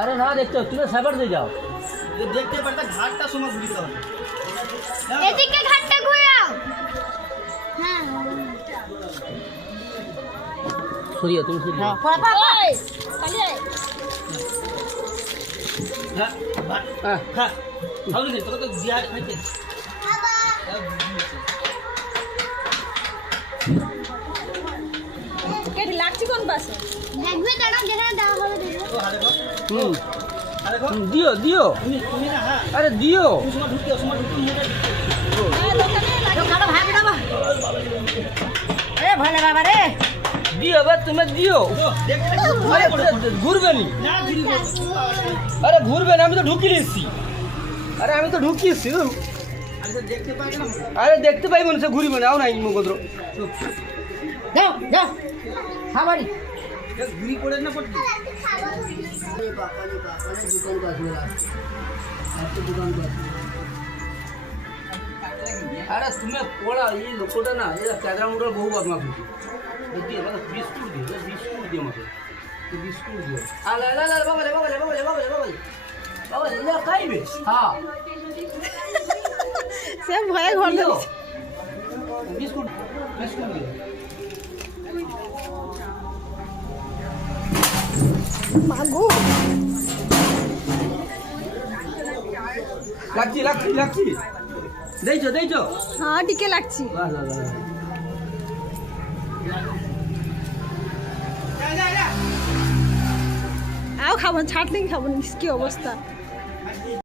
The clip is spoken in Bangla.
আরে না দেখছো, তুমি সাইবার দিয়ে যাও। দেখতে পারতা ঘাটটা সময় ঘুরিতে হবে। এদিকে ঘাটটা ঘুরাও। হ্যাঁ সরিয়ে তুমি সরিয়ে। ওই পালিয়ে হ্যাঁ হ্যাঁ হ্যাঁ ভালো নেই তোকে তো জিয়ার খাইতে কেটে লাগছে কোন পাশে? দেখবে দাঁড়াও, যেখানে দেওয়া হবে দেখবে। তো হারে গো হুম হারে গো দিও দিও। তুমি না হ্যাঁ আরে দিও। তুমি সময় ঢুকতে মোটা হ্যাঁ দোকানে লাগে। কালো ভাগ দাও। এ ভালো বাবা রে। দিও বে, তুমি দিও। দেখতে আরে ঘুরবে নি। না ঘুরিব আরে ঘুরবে না, আমি তো ঢুকিয়ে এসছি। আরে আমি তো ঢুকিয়েছি। আরে দেখতে পাই না আরে দেখতে পাই মনে হচ্ছে ঘুরিবে না, আও নাই মুখদ্র। দাও দাও খাবারই ঘুরি পড়ে না পড়বি আরে তুমি পড়া এই লোকটা না, এরা ক্যামেরা মোটর বহু বদমাশ হচ্ছে। দিয়ে বিস্কুট দিও, বিস্কুট দিও আমাকে, বিস্কুট দিও। আলে আলে আলে বাবালে বাবালে বাবালে বাবালে বাবালে বাবালে না খাইবে। হ্যাঁ সে ভয়ে ঘর দিও। ধরেছে। বিস্কুট বিস্কুট দিও। মাগো লাগছি লাগছি লাগছি। দেখছো দেখছো। হ্যাঁ টিকে লাগছি। বাহ বাহ বাহ। আও খাবো, ছাড়লেই খাবো, কি অবস্থা।